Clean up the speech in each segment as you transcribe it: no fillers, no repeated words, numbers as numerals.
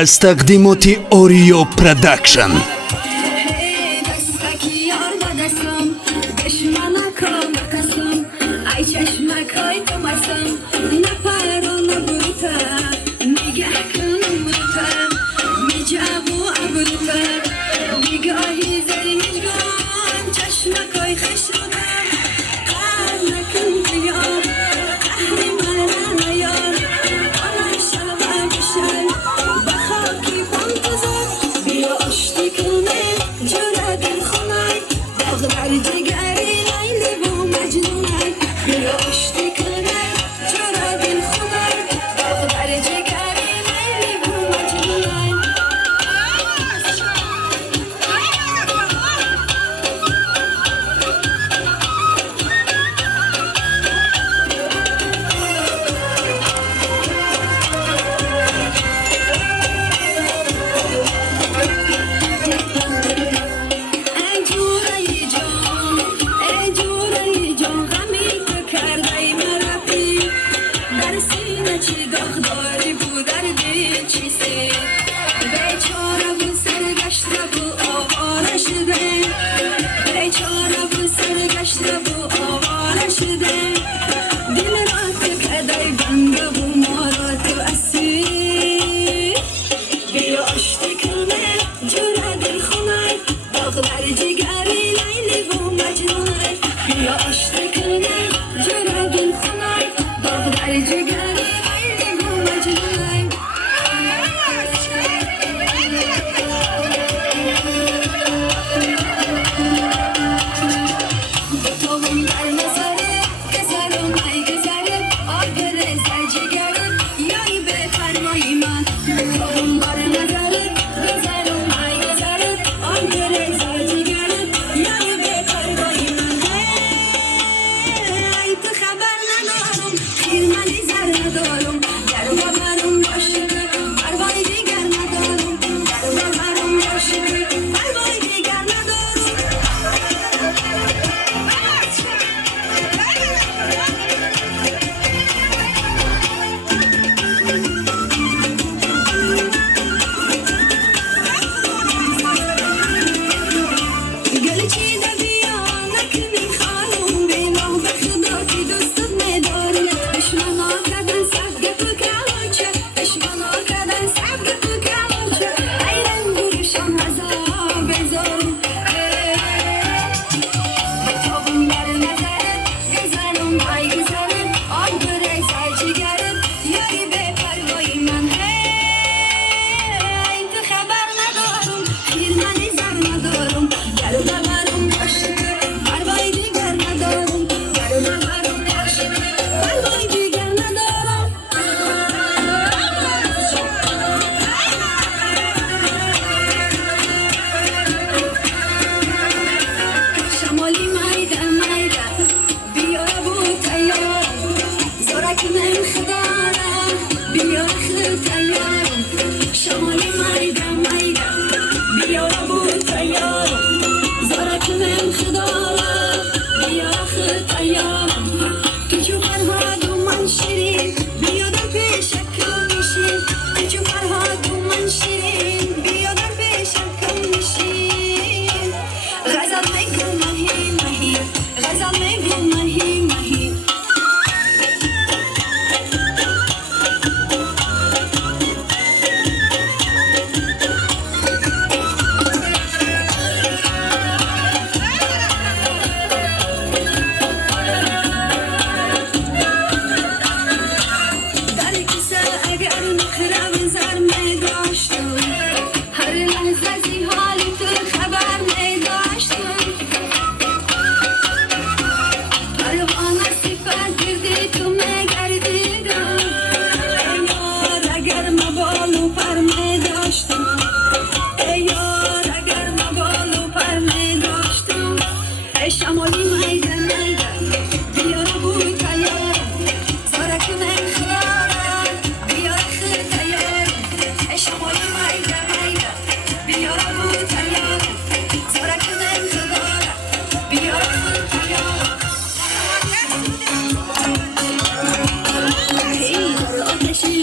از تقدیمات اوریو پروداکشن.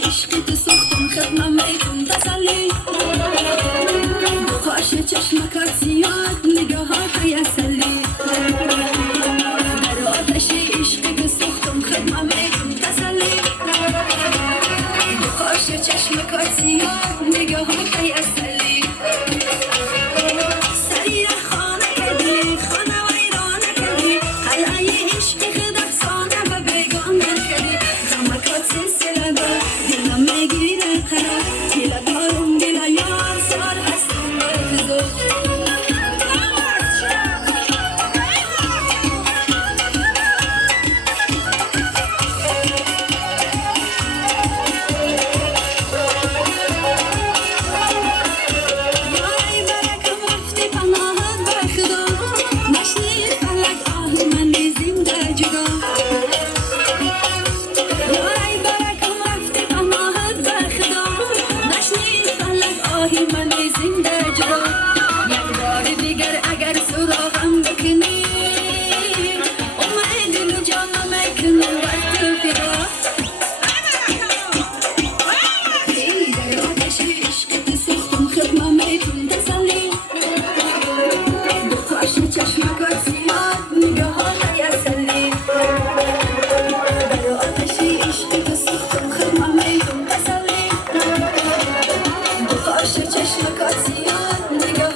عشقی تو سختم خدمم میتون تسلی خوش چشمکات زیاد نگاهات یسلی در آتش عشقی که سوختم خدمه میتون تسلی خوش چشمکات زیاد نگاهات یسلی سریر خانه کردی خانه ویرانه کردی قلعه عشقی خدت سانه و بیگانه کردی زمکات سلسله دار دلم میگیره قرار دل دارم دل یار سار هستم بکزو من زنده جدا یک بار دیگر اگر سراغم بکنی امید دل و جانم میکنم بر تو فدا در آتش عشقت سوختم خدمه میتون تسلی بخواش چشمکات زیاد نگاهات یسلی در آتش عشقت سوختم خدمه میتون تسلی چشمکات زیاد نگاه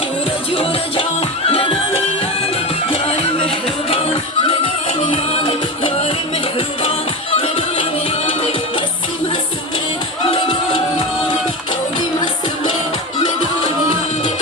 جوره جوره جان مدانیانه یاری مهربان مدانیانه یاری مهربان مدانیانه مسی مسمه مدانیانه توبی مسمه مدانیانه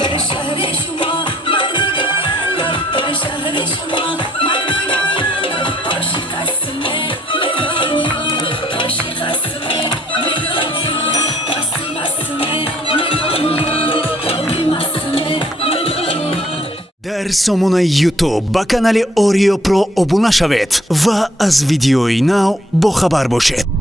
در شهر شما مردگان در شهر شما مردگان عاشق هستمه مدانیان عاشق هستمه مدانیان مسی مستمه مدانیان توبی مستمه مدانیان در سامانه یوتیوب با کانال اوریو про обуна шавед ва аз видеои нав бохабар бошед.